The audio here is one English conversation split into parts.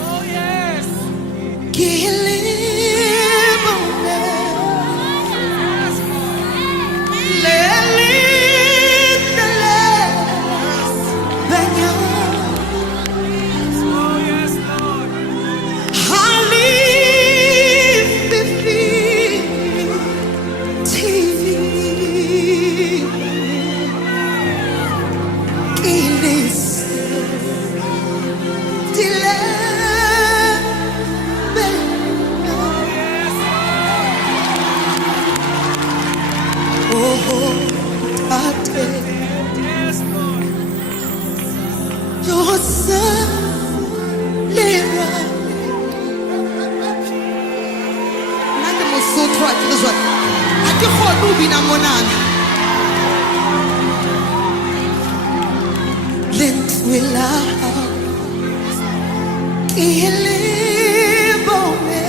Oh yes. Oh yes, Lord. Yes, Lord. Your son, nake Mosotho a ke le jwale ha ke kgone ho bina monana lentswe la hao ke le bone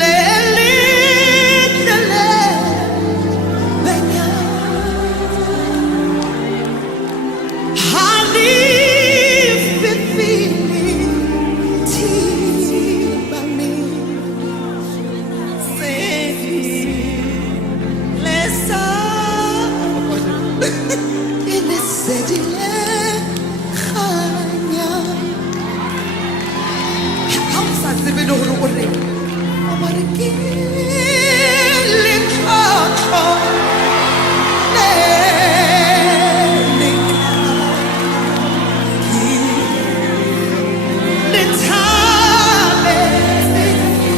le litle le benya ha lefifing thiba me lesa ene sedile khanya ha o sa tsebe le hore o reng o mare ke le tlotlo le le thale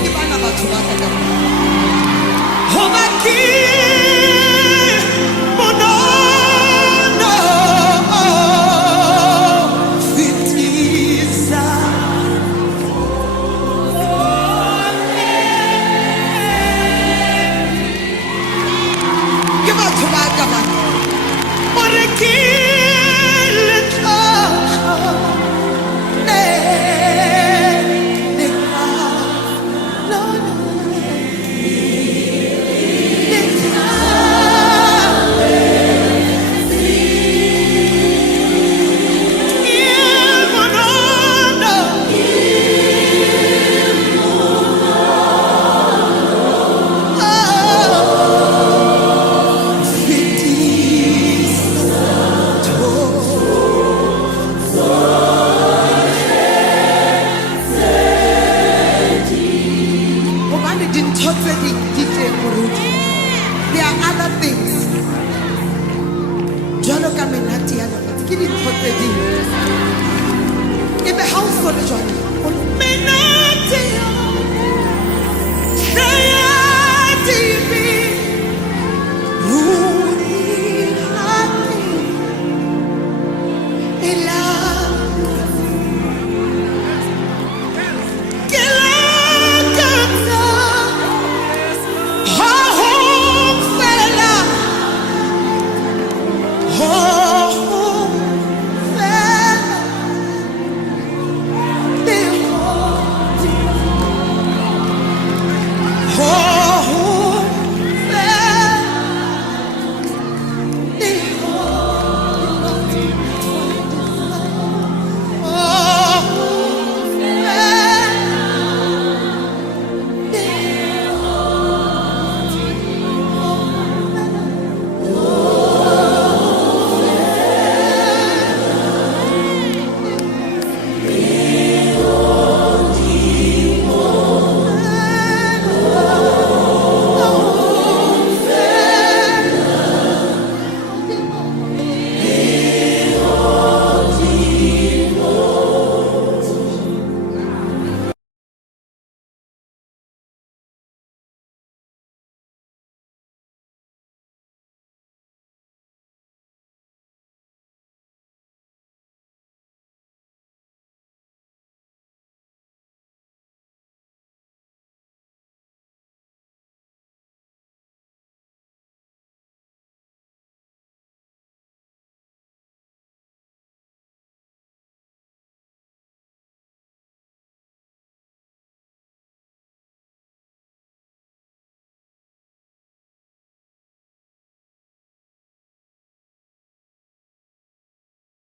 ke bana batho ba ka hoba ke monono fitisa ke batho ba ka ba ore ke le tlotlo le there are other things. Jwalo ka menate ya lona, ke dintho tse ding. Ebe ha o so le jwalo, menate ya